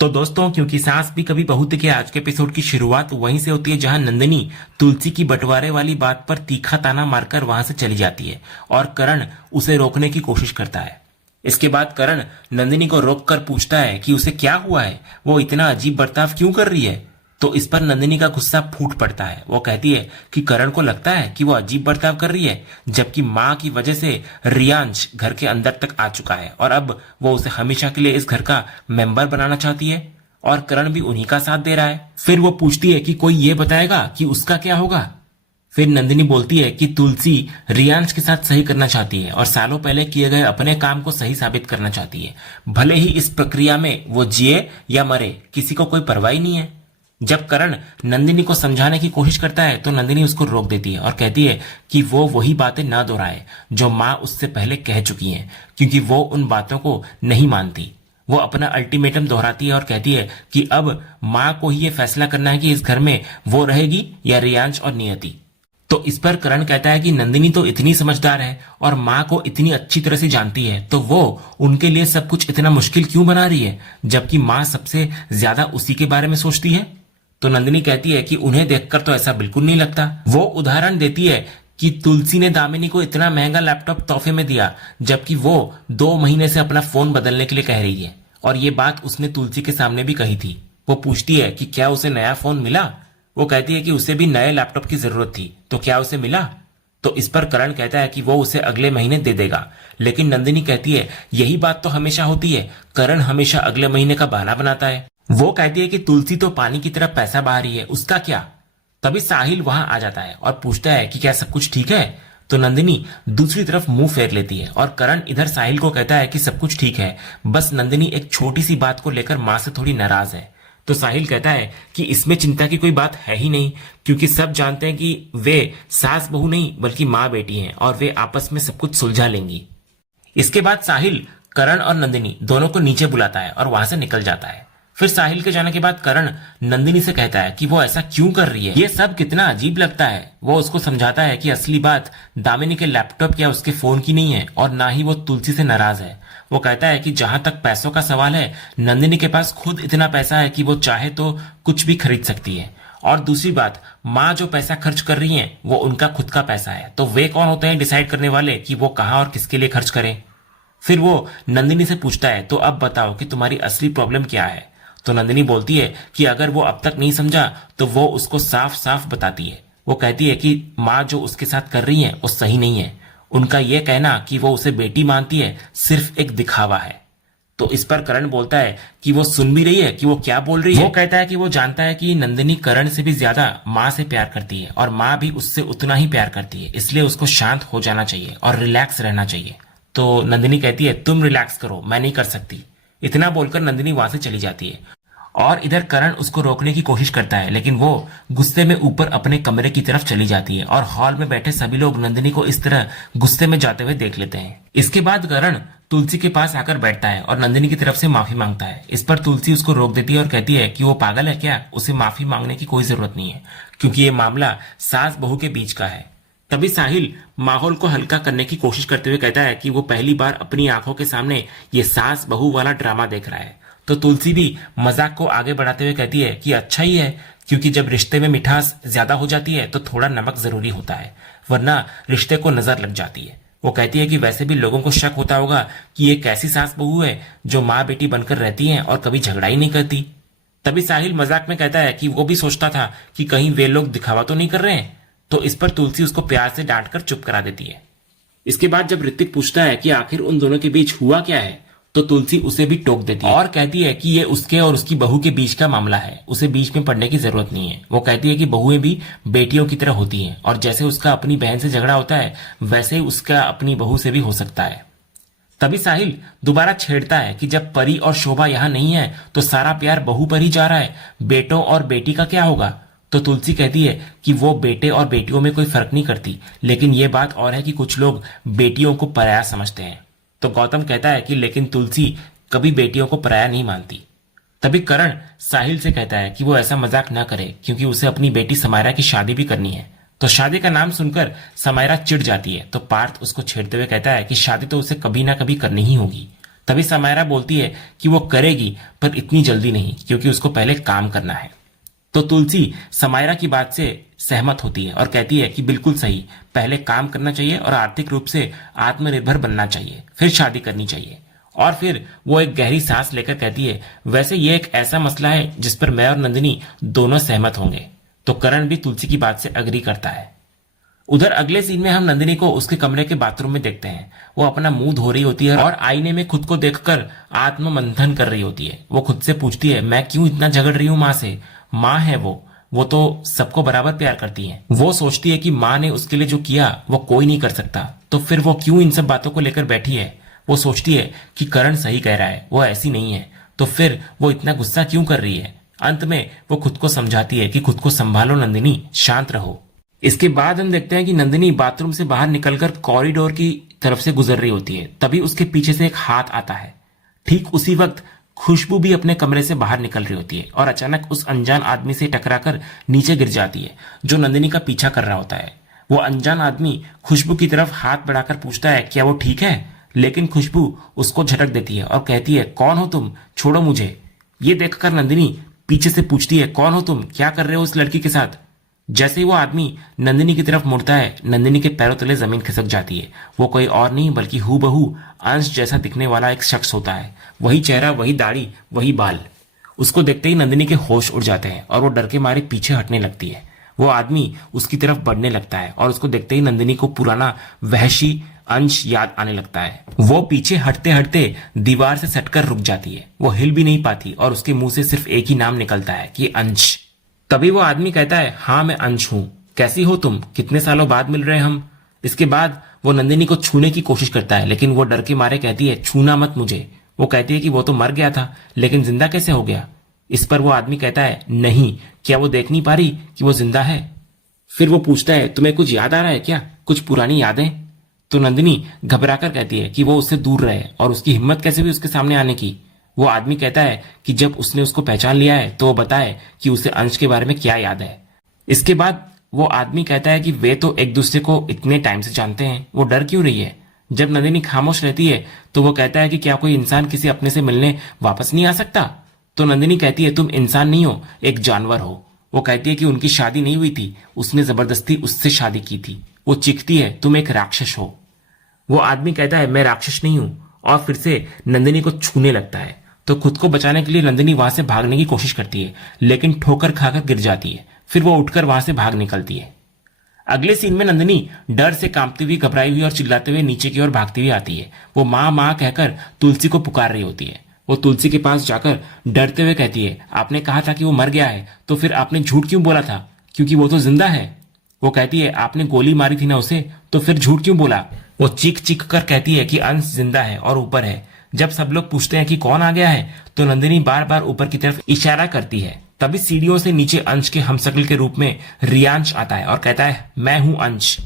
तो दोस्तों, क्योंकि सास भी कभी बहू थी के आज के एपिसोड की शुरुआत वहीं से होती है जहां नंदिनी तुलसी की बंटवारे वाली बात पर तीखा ताना मारकर वहां से चली जाती है और करण उसे रोकने की कोशिश करता है। इसके बाद करण नंदिनी को रोककर पूछता है कि उसे क्या हुआ है, वो इतना अजीब बर्ताव क्यों कर रही है। तो इस पर नंदिनी का गुस्सा फूट पड़ता है। वो कहती है कि करण को लगता है कि वो अजीब बर्ताव कर रही है, जबकि माँ की वजह से रियांश घर के अंदर तक आ चुका है और अब वो उसे हमेशा के लिए इस घर का मेंबर बनाना चाहती है और करण भी उन्हीं का साथ दे रहा है। फिर वो पूछती है कि कोई ये बताएगा कि उसका क्या होगा। फिर नंदिनी बोलती है कि तुलसी रियांश के साथ सही करना चाहती है और सालों पहले किए गए अपने काम को सही साबित करना चाहती है। भले ही इस प्रक्रिया में वो जिए या मरे, किसी को कोई परवाह नहीं है। जब करण नंदिनी को समझाने की कोशिश करता है तो नंदिनी उसको रोक देती है और कहती है कि वो वही बातें ना दोहराए जो माँ उससे पहले कह चुकी हैं, क्योंकि वो उन बातों को नहीं मानती। वो अपना अल्टीमेटम दोहराती है और कहती है कि अब माँ को ही ये फैसला करना है कि इस घर में वो रहेगी या रियांश और नियति। तो इस पर करण कहता है कि नंदिनी तो इतनी समझदार है और माँ को इतनी अच्छी तरह से जानती है, तो वो उनके लिए सब कुछ इतना मुश्किल क्यों बना रही है, जबकि माँ सबसे ज्यादा उसी के बारे में सोचती है। तो नंदिनी कहती है कि उन्हें देखकर तो ऐसा बिल्कुल नहीं लगता। वो उदाहरण देती है कि तुलसी ने दामिनी को इतना महंगा लैपटॉप तोहफे में दिया, जबकि वो 2 महीने से अपना फोन बदलने के लिए कह रही है और ये बात उसने तुलसी के सामने भी कही थी। वो पूछती है कि क्या उसे नया फोन मिला। वो कहती है कि उसे भी नए लैपटॉप की जरूरत थी, तो क्या उसे मिला। तो इस पर करण कहता है कि वो उसे अगले महीने दे देगा, लेकिन नंदिनी कहती है यही बात तो हमेशा होती है, करण हमेशा अगले महीने का बहाना बनाता है। वो कहती है कि तुलसी तो पानी की तरह पैसा बहा रही है, उसका क्या। तभी साहिल वहां आ जाता है और पूछता है कि क्या सब कुछ ठीक है। तो नंदिनी दूसरी तरफ मुंह फेर लेती है और करण इधर साहिल को कहता है कि सब कुछ ठीक है, बस नंदिनी एक छोटी सी बात को लेकर माँ से थोड़ी नाराज है। तो साहिल कहता है कि इसमें चिंता की कोई बात है ही नहीं, क्योंकि सब जानते हैं कि वे सास बहू नहीं बल्कि माँ बेटी हैं और वे आपस में सब कुछ सुलझा लेंगी। इसके बाद साहिल करण और नंदिनी दोनों को नीचे बुलाता है और वहां से निकल जाता है। फिर साहिल के जाने के बाद करण नंदिनी से कहता है कि वो ऐसा क्यों कर रही है, ये सब कितना अजीब लगता है। वो उसको समझाता है कि असली बात दामिनी के लैपटॉप या उसके फोन की नहीं है और ना ही वो तुलसी से नाराज है। वो कहता है कि जहां तक पैसों का सवाल है, नंदिनी के पास खुद इतना पैसा है कि वो चाहे तो कुछ भी खरीद सकती है। और दूसरी बात, माँ जो पैसा खर्च कर रही है वो उनका खुद का पैसा है, तो वे कौन होते हैं डिसाइड करने वाले कि वो कहाँ और किसके लिए खर्च करें। फिर वो नंदिनी से पूछता है तो अब बताओ कि तुम्हारी असली प्रॉब्लम क्या है। तो नंदिनी बोलती है कि अगर वो अब तक नहीं समझा तो वो उसको साफ साफ बताती है। वो कहती है कि माँ जो उसके साथ कर रही है वो सही नहीं है। उनका ये कहना कि वो उसे बेटी मानती है सिर्फ एक दिखावा है। तो इस पर करण बोलता है कि वो सुन भी रही है कि वो क्या बोल रही है। वो कहता है कि वो जानता है कि नंदिनी करण से भी ज्यादा माँ से प्यार करती है और माँ भी उससे उतना ही प्यार करती है, इसलिए उसको शांत हो जाना चाहिए और रिलैक्स रहना चाहिए। तो नंदिनी कहती है तुम रिलैक्स करो, मैं नहीं कर सकती। इतना बोलकर नंदिनी वहां से चली जाती है और इधर करण उसको रोकने की कोशिश करता है, लेकिन वो गुस्से में ऊपर अपने कमरे की तरफ चली जाती है और हॉल में बैठे सभी लोग नंदिनी को इस तरह गुस्से में जाते हुए देख लेते हैं। इसके बाद करण तुलसी के पास आकर बैठता है और नंदिनी की तरफ से माफी मांगता है। इस पर तुलसी उसको रोक देती है और कहती है कि वो पागल है क्या, उसे माफी मांगने की कोई जरूरत नहीं है, क्योंकि ये मामला सास बहू के बीच का है। तभी साहिल माहौल को हल्का करने की कोशिश करते हुए कहता है कि वो पहली बार अपनी आंखों के सामने ये सास बहू वाला ड्रामा देख रहा है। तो तुलसी भी मजाक को आगे बढ़ाते हुए कहती है कि अच्छा ही है, क्योंकि जब रिश्ते में मिठास ज्यादा हो जाती है तो थोड़ा नमक जरूरी होता है, वरना रिश्ते को नजर लग जाती है। वो कहती है कि वैसे भी लोगों को शक होता होगा कि ये कैसी सास बहू है जो माँ बेटी बनकर रहती है और कभी झगड़ा ही नहीं करती। तभी साहिल मजाक में कहता है कि वो भी सोचता था कि कहीं वे लोग दिखावा तो नहीं कर रहे हैं। तो इस पर तुलसी उसको प्यार से डांट कर चुप करा देती है। इसके बाद जब ऋतिक पूछता है कि आखिर उन दोनों के बीच हुआ क्या है, तो तुलसी उसे भी टोक देती है और कहती है कि ये उसके और उसकी बहू के बीच का मामला है, उसे बीच में पड़ने की जरूरत नहीं है। वो कहती है कि बहुएं भी बेटियों की तरह होती हैं और जैसे उसका अपनी बहन से झगड़ा होता है वैसे ही उसका अपनी बहू से भी हो सकता है। तभी साहिल दोबारा छेड़ता है कि जब परी और शोभा यहाँ नहीं है तो सारा प्यार बहू पर ही जा रहा है, बेटों और बेटी का क्या होगा। तो तुलसी कहती है कि वो बेटे और बेटियों में कोई फर्क नहीं करती, लेकिन ये बात और है कि कुछ लोग बेटियों को पराया समझते हैं। तो गौतम कहता है कि लेकिन तुलसी कभी बेटियों को पराया नहीं मानती। तभी करण साहिल से कहता है कि वो ऐसा मजाक ना करे, क्योंकि उसे अपनी बेटी समायरा की शादी भी करनी है। तो शादी का नाम सुनकर समायरा चिढ़ जाती है, तो पार्थ उसको छेड़ते हुए कहता है कि शादी तो उसे कभी ना कभी करनी ही होगी। तभी समायरा बोलती है कि वो करेगी, पर इतनी जल्दी नहीं, क्योंकि उसको पहले काम करना है। तो तुलसी समायरा की बात से सहमत होती है और कहती है कि बिल्कुल सही, पहले काम करना चाहिए और आर्थिक रूप से आत्मनिर्भर बनना चाहिए, फिर शादी करनी चाहिए। और फिर वो एक गहरी सांस लेकर कहती है, वैसे ये एक ऐसा मसला है जिस पर मैं और नंदिनी दोनों सहमत होंगे। तो करण भी तुलसी की बात से अग्री करता है। उधर अगले सीन में हम नंदिनी को उसके कमरे के बाथरूम में देखते हैं। वो अपना मुंह धो रही होती है और आईने में खुद को देखकर आत्ममंथन कर रही होती है। वो खुद से पूछती है, मैं क्यों इतना झगड़ रही हूँ माँ से? माँ है वो तो सबको बराबर प्यार करती है। वो सोचती है कि माँ ने उसके लिए जो किया वो कोई नहीं कर सकता, तो फिर वो क्यों इन सब बातों को लेकर बैठी है? वो सोचती है कि करण सही कह रहा है, वो ऐसी नहीं है, तो फिर वो इतना गुस्सा क्यों कर रही है? अंत में वो खुद को समझाती है कि खुद को संभालो नंदिनी, शांत रहो। इसके बाद हम देखते हैं कि नंदिनी बाथरूम से बाहर निकलकर कॉरिडोर की तरफ से गुजर रही होती है। तभी उसके पीछे से एक हाथ आता है। ठीक उसी वक्त खुशबू भी अपने कमरे से बाहर निकल रही होती है और अचानक उस अनजान आदमी से टकराकर नीचे गिर जाती है, जो नंदिनी का पीछा कर रहा होता है। वो अनजान आदमी खुशबू की तरफ हाथ बढ़ाकर पूछता है, क्या वो ठीक है? लेकिन खुशबू उसको झटक देती है और कहती है, कौन हो तुम? छोड़ो मुझे। ये देखकर नंदिनी पीछे से पूछती है, कौन हो तुम? क्या कर रहे हो उस लड़की के साथ? जैसे ही वो आदमी नंदिनी की तरफ मुड़ता है, नंदिनी के पैरों तले जमीन खिसक जाती है। वो कोई और नहीं बल्कि हूबहू अंश जैसा दिखने वाला एक शख्स होता है। वही चेहरा, वही दाढ़ी, वही बाल। उसको देखते ही नंदिनी के होश उड़ जाते हैं और वो डर के मारे पीछे हटने लगती है। वो आदमी उसकी तरफ बढ़ने लगता है और उसको देखते ही नंदिनी को पुराना वहशी अंश याद आने लगता है। वो पीछे हटते हटते दीवार से सटकर रुक जाती है। वो हिल भी नहीं पाती और उसके मुंह से सिर्फ एक ही नाम निकलता है कि अंश। तभी वो आदमी कहता है, हाँ मैं अंश हूं, कैसी हो तुम? कितने सालों बाद मिल रहे हैं हम। इसके बाद वो नंदिनी को छूने की कोशिश करता है, लेकिन वो डर के मारे कहती है, छूना मत मुझे। वो कहती है कि वो तो मर गया था, लेकिन जिंदा कैसे हो गया? इस पर वो आदमी कहता है, नहीं, क्या वो देख नहीं पा रही कि वो जिंदा है? फिर वो पूछता है, तुम्हें कुछ याद आ रहा है क्या? कुछ पुरानी यादें? तो नंदिनी घबराकर कहती है कि वो उससे दूर रहे और उसकी हिम्मत कैसे हुई उसके सामने आने की। वो आदमी कहता है कि जब उसने उसको पहचान लिया है तो वो बताए कि उसे अंश के बारे में क्या याद है। इसके बाद वो आदमी कहता है कि वे तो एक दूसरे को इतने टाइम से जानते हैं, वो डर क्यों रही है? जब नंदिनी खामोश रहती है तो वो कहता है कि क्या कोई इंसान किसी अपने से मिलने वापस नहीं आ सकता? तो नंदिनी कहती है, तुम इंसान नहीं हो, एक जानवर हो। वो कहती है कि उनकी शादी नहीं हुई थी, उसने जबरदस्ती उससे शादी की थी। वो चीखती है, तुम एक राक्षस हो। वो आदमी कहता है, मैं राक्षस नहीं हूं, और फिर से नंदिनी को छूने लगता है। तो खुद को बचाने के लिए नंदिनी वहां से भागने की कोशिश करती है, लेकिन ठोकर खाकर गिर जाती है। फिर वो उठकर वहां से भाग निकलती है। अगले सीन में नंदिनी डर से कांपती हुई, घबराई हुई और चिल्लाते हुए नीचे की ओर भागती हुई आती है। वो माँ माँ कहकर तुलसी को पुकार रही होती है। वो तुलसी के पास जाकर डरते हुए कहती है, आपने कहा था कि वो मर गया है, तो फिर आपने झूठ क्यों बोला था? क्योंकि वो तो जिंदा है। वो कहती है, आपने गोली मारी थी ना उसे, तो फिर झूठ क्यों बोला? वो चीख चीख कर कहती है कि अंश जिंदा है और ऊपर है। जब सब लोग पूछते हैं कि कौन आ गया है, तो नंदिनी बार बार ऊपर की तरफ इशारा करती है। तभी सीढ़ियों से नीचे अंश के हमशक्ल के रूप में रियांश आता है और कहता है, मैं हूं अंश।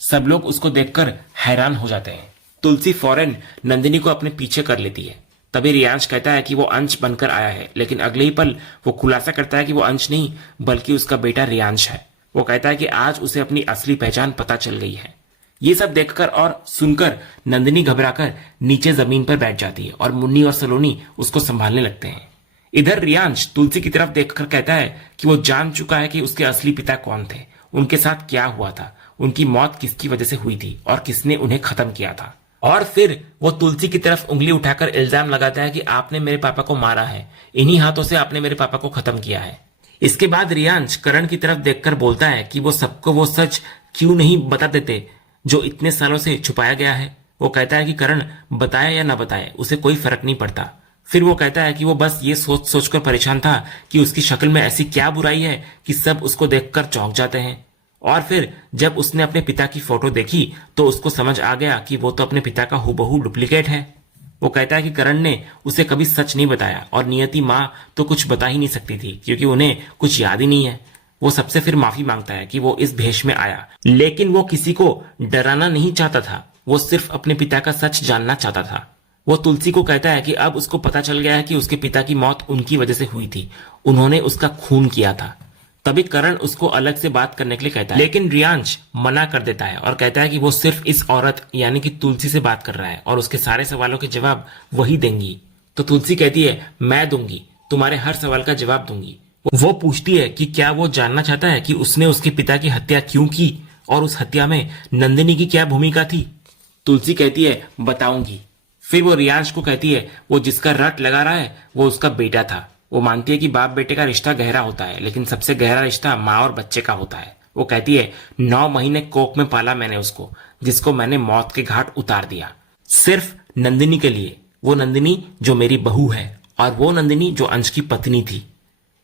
सब लोग उसको देखकर हैरान हो जाते हैं। तुलसी फौरन नंदिनी को अपने पीछे कर लेती है। तभी रियांश कहता है कि वो अंश बनकर आया है, लेकिन अगले ही पल वो खुलासा करता है कि वो अंश नहीं बल्कि उसका बेटा रियांश है। वो कहता है कि आज उसे अपनी असली पहचान पता चल गई है। ये सब देखकर और सुनकर नंदिनी घबराकर नीचे जमीन पर बैठ जाती है और मुन्नी और सलोनी उसको संभालने लगते हैं। इधर रियांश तुलसी की तरफ देखकर कहता है कि वो जान चुका है कि उसके असली पिता कौन थे, उनके साथ क्या हुआ था, उनकी मौत किसकी वजह से हुई थी और किसने उन्हें खत्म किया था। और फिर वो तुलसी की तरफ उंगली उठाकर इल्जाम लगाता है कि आपने मेरे पापा को मारा है, इन्हीं हाथों से आपने मेरे पापा को खत्म किया है। इसके बाद रियांश करण की तरफ देखकर बोलता है कि वो सबको वो सच क्यों नहीं बता देते जो इतने सालों से छुपाया गया है। वो कहता है कि करण बताए या ना बताए उसे कोई फर्क नहीं पड़ता। फिर वो कहता है कि वो बस ये सोच सोचकर परेशान था कि उसकी शक्ल में ऐसी क्या बुराई है कि सब उसको देखकर चौंक जाते हैं। और फिर जब उसने अपने पिता की फोटो देखी तो उसको समझ आ गया कि वो तो अपने पिता का हूबहू डुप्लीकेट है। वो कहता है कि करण ने उसे कभी सच नहीं बताया और नियति माँ तो कुछ बता ही नहीं सकती थी क्योंकि उन्हें कुछ याद ही नहीं है। वो सबसे फिर माफी मांगता है कि वो इस भेष में आया, लेकिन वो किसी को डराना नहीं चाहता था, वो सिर्फ अपने पिता का सच जानना चाहता था। वो तुलसी को कहता है कि अब उसको पता चल गया है कि उसके पिता की मौत उनकी वजह से हुई थी, उन्होंने उसका खून किया था। तभी करण उसको अलग से बात करने के लिए कहता है, लेकिन रियांश मना कर देता है और कहता है कि वो सिर्फ इस औरत यानी कि तुलसी से बात कर रहा है और उसके सारे सवालों के जवाब वही देंगी। तो तुलसी कहती है, मैं दूंगी, तुम्हारे हर सवाल का जवाब दूंगी। वो पूछती है कि क्या वो जानना चाहता है कि उसने उसके पिता की हत्या क्यों की और उस हत्या में नंदिनी की क्या भूमिका थी। तुलसी कहती है, बताऊंगी। फिर वो रियांश को कहती है, वो जिसका रट लगा रहा है वो उसका बेटा था। वो मानती है कि बाप बेटे का रिश्ता गहरा होता है, लेकिन सबसे गहरा रिश्ता माँ और बच्चे का होता है। वो कहती है, 9 महीने कोख में पाला मैंने उसको, जिसको मैंने मौत के घाट उतार दिया, सिर्फ नंदिनी के लिए। वो नंदिनी जो मेरी बहू है और वो नंदिनी जो अंश की पत्नी थी।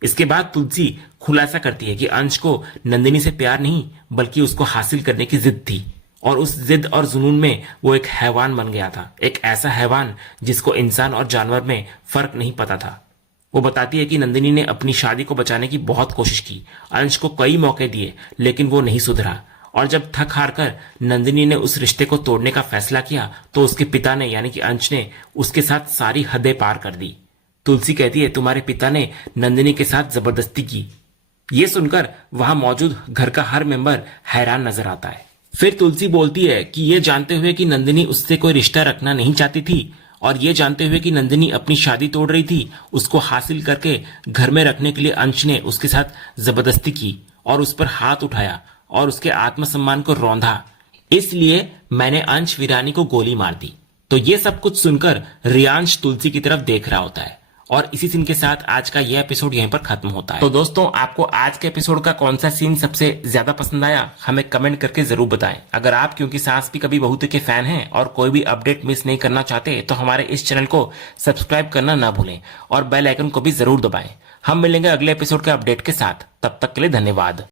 इसके बाद तुलसी खुलासा करती है कि अंश को नंदिनी से प्यार नहीं बल्कि उसको हासिल करने की जिद थी, और उस जिद और जुनून में वो एक हैवान बन गया था, एक ऐसा हैवान जिसको इंसान और जानवर में फर्क नहीं पता था। वो बताती है कि नंदिनी ने अपनी शादी को बचाने की बहुत कोशिश की, अंश को कई मौके दिए, लेकिन वो नहीं सुधरा। और जब थक हार कर नंदिनी ने उस रिश्ते को तोड़ने का फैसला किया तो उसके पिता ने यानी कि अंश ने उसके साथ सारी हदें पार कर दी। तुलसी कहती है, तुम्हारे पिता ने नंदिनी के साथ जबरदस्ती की। ये सुनकर वहां मौजूद घर का हर मेंबर हैरान नजर आता है। फिर तुलसी बोलती है कि ये जानते हुए कि नंदिनी उससे कोई रिश्ता रखना नहीं चाहती थी और ये जानते हुए कि नंदिनी अपनी शादी तोड़ रही थी, उसको हासिल करके घर में रखने के लिए अंश ने उसके साथ जबरदस्ती की और उस पर हाथ उठाया और उसके आत्मसम्मान को रौंदा। इसलिए मैंने अंश वीरानी को गोली मार दी। तो ये सब कुछ सुनकर रियांश तुलसी की तरफ देख रहा होता है और इसी सीन के साथ आज का यह एपिसोड यहीं पर खत्म होता है। तो दोस्तों, आपको आज के एपिसोड का कौन सा सीन सबसे ज्यादा पसंद आया हमें कमेंट करके जरूर बताएं। अगर आप क्योंकि सास भी कभी बहू के फैन हैं और कोई भी अपडेट मिस नहीं करना चाहते तो हमारे इस चैनल को सब्सक्राइब करना ना भूलें और बेल आइकन को भी जरूर दबाएं। हम मिलेंगे अगले एपिसोड के अपडेट के साथ, तब तक के लिए धन्यवाद।